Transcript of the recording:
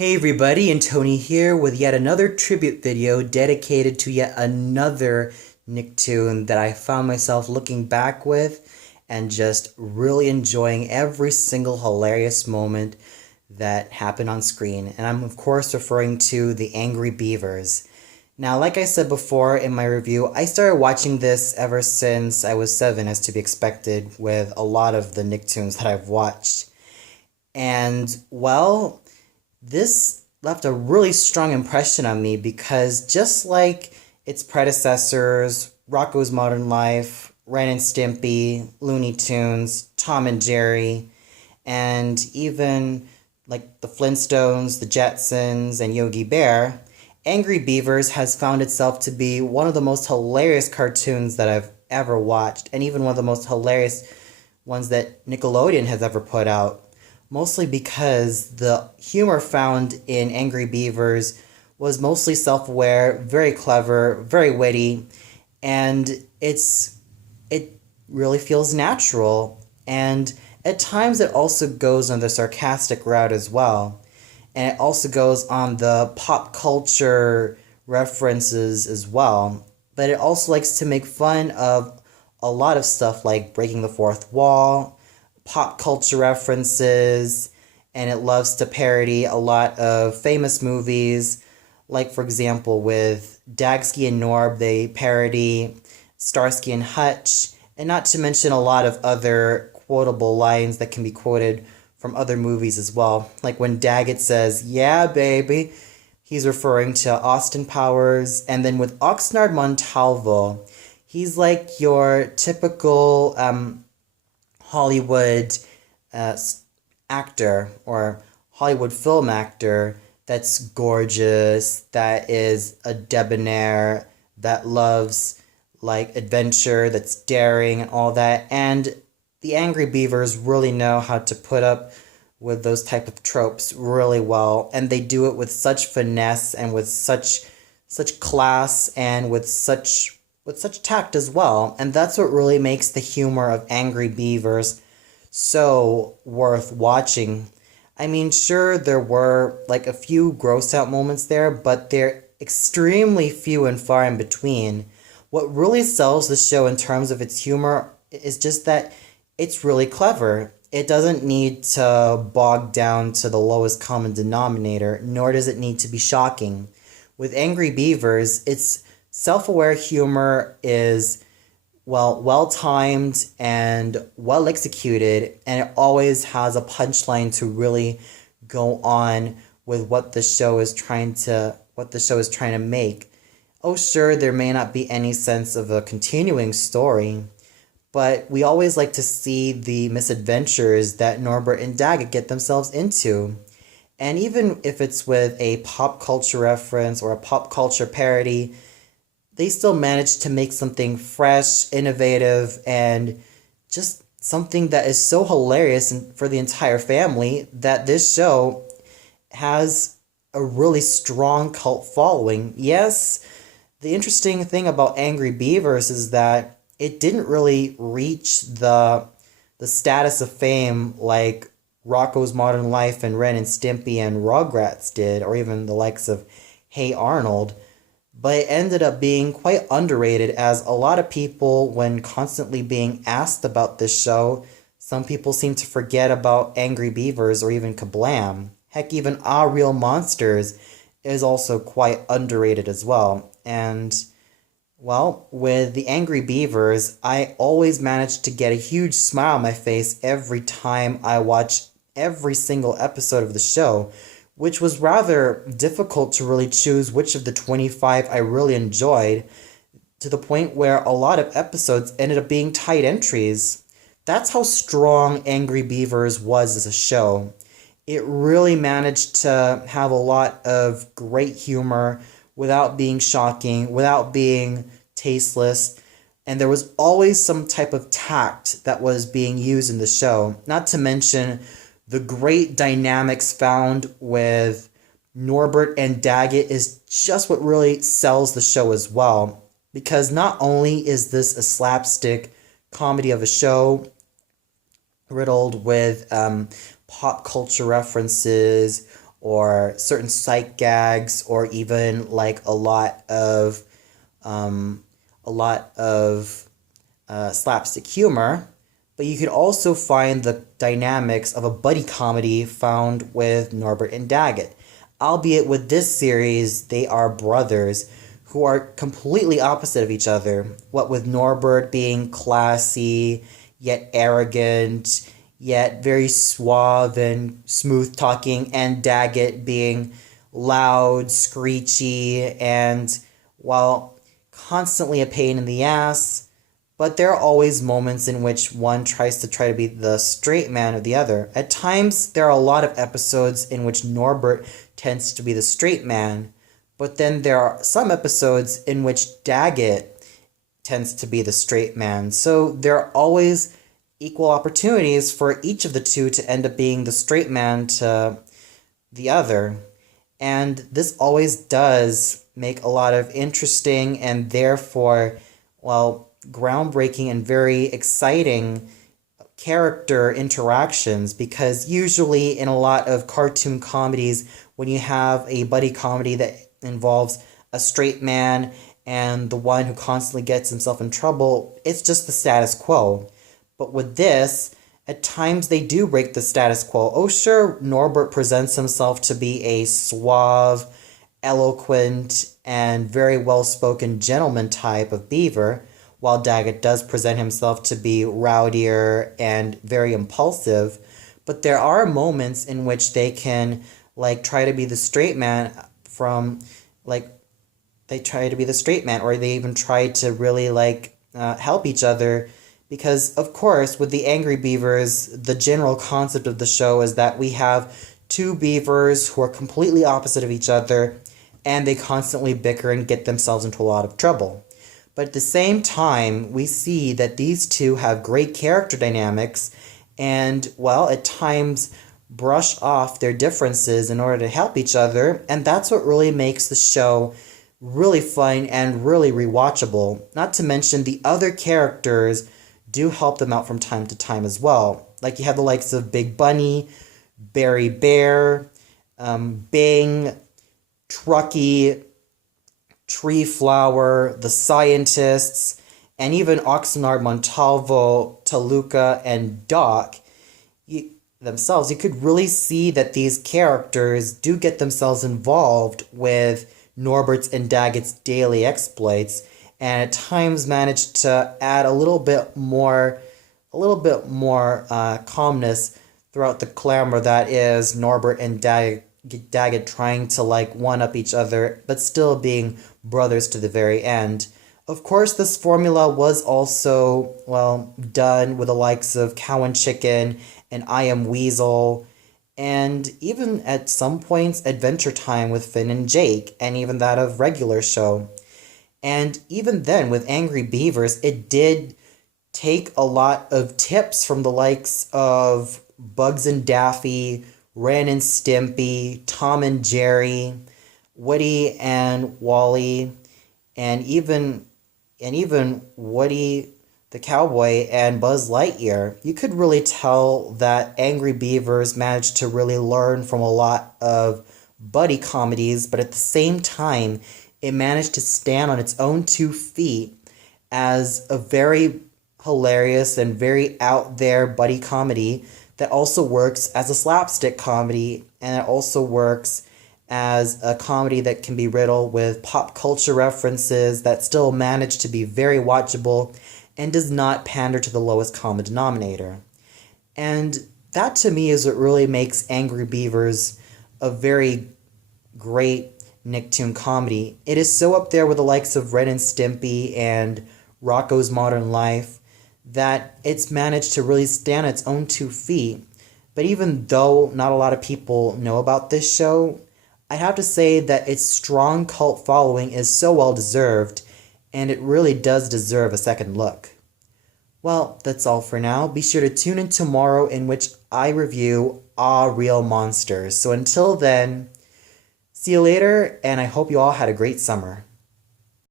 Hey everybody, and Tony here with yet another tribute video dedicated to yet another Nicktoon that I found myself looking back with and just really enjoying every single hilarious moment that happened on screen. And I'm of course referring to the Angry Beavers. Now, like I said before in my review, I started watching this ever since I was 7, as to be expected with a lot of the Nicktoons that I've watched. And, well, this left a really strong impression on me because just like its predecessors, Rocko's Modern Life, Ren and Stimpy, Looney Tunes, Tom and Jerry, and even like the Flintstones, the Jetsons, and Yogi Bear, Angry Beavers has found itself to be one of the most hilarious cartoons that I've ever watched, and even one of the most hilarious ones that Nickelodeon has ever put out. Mostly because the humor found in Angry Beavers was mostly self-aware, very clever, very witty, and it really feels natural. And at times it also goes on the sarcastic route as well. And it also goes on the pop culture references as well. But it also likes to make fun of a lot of stuff like breaking the fourth wall, pop culture references, and it loves to parody a lot of famous movies. Like, for example, with Dagsky and Norb, they parody Starsky and Hutch, and not to mention a lot of other quotable lines that can be quoted from other movies as well. Like when Daggett says, "Yeah, baby," he's referring to Austin Powers. And then with Oxnard Montalvo, he's like your typical Hollywood actor or Hollywood film actor that's gorgeous, that is a debonair, that loves like adventure, that's daring and all that. And the Angry Beavers really know how to put up with those type of tropes really well, and they do it with such finesse and with such class and with such tact as well. And that's what really makes the humor of Angry Beavers so worth watching. I mean, sure, there were like a few gross out moments there, but they're extremely few and far in between. What really sells the show in terms of its humor is just that it's really clever. It doesn't need to bog down to the lowest common denominator, nor does it need to be shocking. With Angry Beavers, its self-aware humor is well-timed and well executed, and it always has a punchline to really go on with what the show is trying to make. Oh, sure, there may not be any sense of a continuing story, but we always like to see the misadventures that Norbert and Daggett get themselves into. And even if it's with a pop culture reference or a pop culture parody, they still manage to make something fresh, innovative, and just something that is so hilarious for the entire family that this show has a really strong cult following. Yes, the interesting thing about Angry Beavers is that it didn't really reach the status of fame like Rocko's Modern Life and Ren and Stimpy and Rugrats did, or even the likes of Hey Arnold. But it ended up being quite underrated, as a lot of people, when constantly being asked about this show, some people seem to forget about Angry Beavers or even Kablam. Heck, even Our Real Monsters is also quite underrated as well. And, well, with the Angry Beavers, I always manage to get a huge smile on my face every time I watch every single episode of the show, which was rather difficult to really choose which of the 25 I really enjoyed, to the point where a lot of episodes ended up being tight entries. That's how strong Angry Beavers was as a show. It really managed to have a lot of great humor without being shocking, without being tasteless, and there was always some type of tact that was being used in the show, not to mention the great dynamics found with Norbert and Daggett is just what really sells the show as well. Because not only is this a slapstick comedy of a show, riddled with pop culture references, or certain sight gags, or even like a lot of slapstick humor. But you could also find the dynamics of a buddy comedy found with Norbert and Daggett. Albeit with this series, they are brothers who are completely opposite of each other. What with Norbert being classy, yet arrogant, yet very suave and smooth talking, and Daggett being loud, screechy, and, well, constantly a pain in the ass. But there are always moments in which one tries to be the straight man of the other. At times, there are a lot of episodes in which Norbert tends to be the straight man, but then there are some episodes in which Daggett tends to be the straight man. So there are always equal opportunities for each of the two to end up being the straight man to the other. And this always does make a lot of interesting and therefore, well, groundbreaking and very exciting character interactions, because usually in a lot of cartoon comedies, when you have a buddy comedy that involves a straight man and the one who constantly gets himself in trouble, it's just the status quo. But with this, at times they do break the status quo. Oh, sure, Norbert presents himself to be a suave, eloquent, and very well-spoken gentleman type of beaver, while Daggett does present himself to be rowdier and very impulsive. But there are moments in which they can, like, try to be the straight man or they even try to really, help each other. Because, of course, with the Angry Beavers, the general concept of the show is that we have two beavers who are completely opposite of each other, and they constantly bicker and get themselves into a lot of trouble. But at the same time, we see that these two have great character dynamics and, well, at times brush off their differences in order to help each other, and that's what really makes the show really fun and really rewatchable. Not to mention the other characters do help them out from time to time as well. Like you have the likes of Big Bunny, Barry Bear, Bing, Truckee, Tree Flower, the Scientists, and even Oxnard, Montalvo, Toluca, and Doc themselves. You could really see that these characters do get themselves involved with Norbert's and Daggett's daily exploits, and at times manage to add a little bit more calmness throughout the clamor that is Norbert and Daggett trying to one-up each other, but still being brothers to the very end. Of course, this formula was also, done with the likes of Cow and Chicken and I Am Weasel, and even at some points Adventure Time with Finn and Jake, and even that of Regular Show. And even then, with Angry Beavers, it did take a lot of tips from the likes of Bugs and Daffy, Ren and Stimpy, Tom and Jerry, Witty and Wally, and even Woody the Cowboy and Buzz Lightyear. You could really tell that Angry Beavers managed to really learn from a lot of buddy comedies, but at the same time, it managed to stand on its own 2 feet as a very hilarious and very out there buddy comedy that also works as a slapstick comedy, and it also works as a comedy that can be riddled with pop culture references that still manage to be very watchable and does not pander to the lowest common denominator. And that to me is what really makes Angry Beavers a very great Nicktoon comedy. It is so up there with the likes of Ren and Stimpy and Rocko's Modern Life that it's managed to really stand on its own 2 feet. But even though not a lot of people know about this show, I have to say that its strong cult following is so well deserved, and it really does deserve a second look. Well, that's all for now. Be sure to tune in tomorrow, in which I review Ah Real Monsters. So until then, see you later, and I hope you all had a great summer.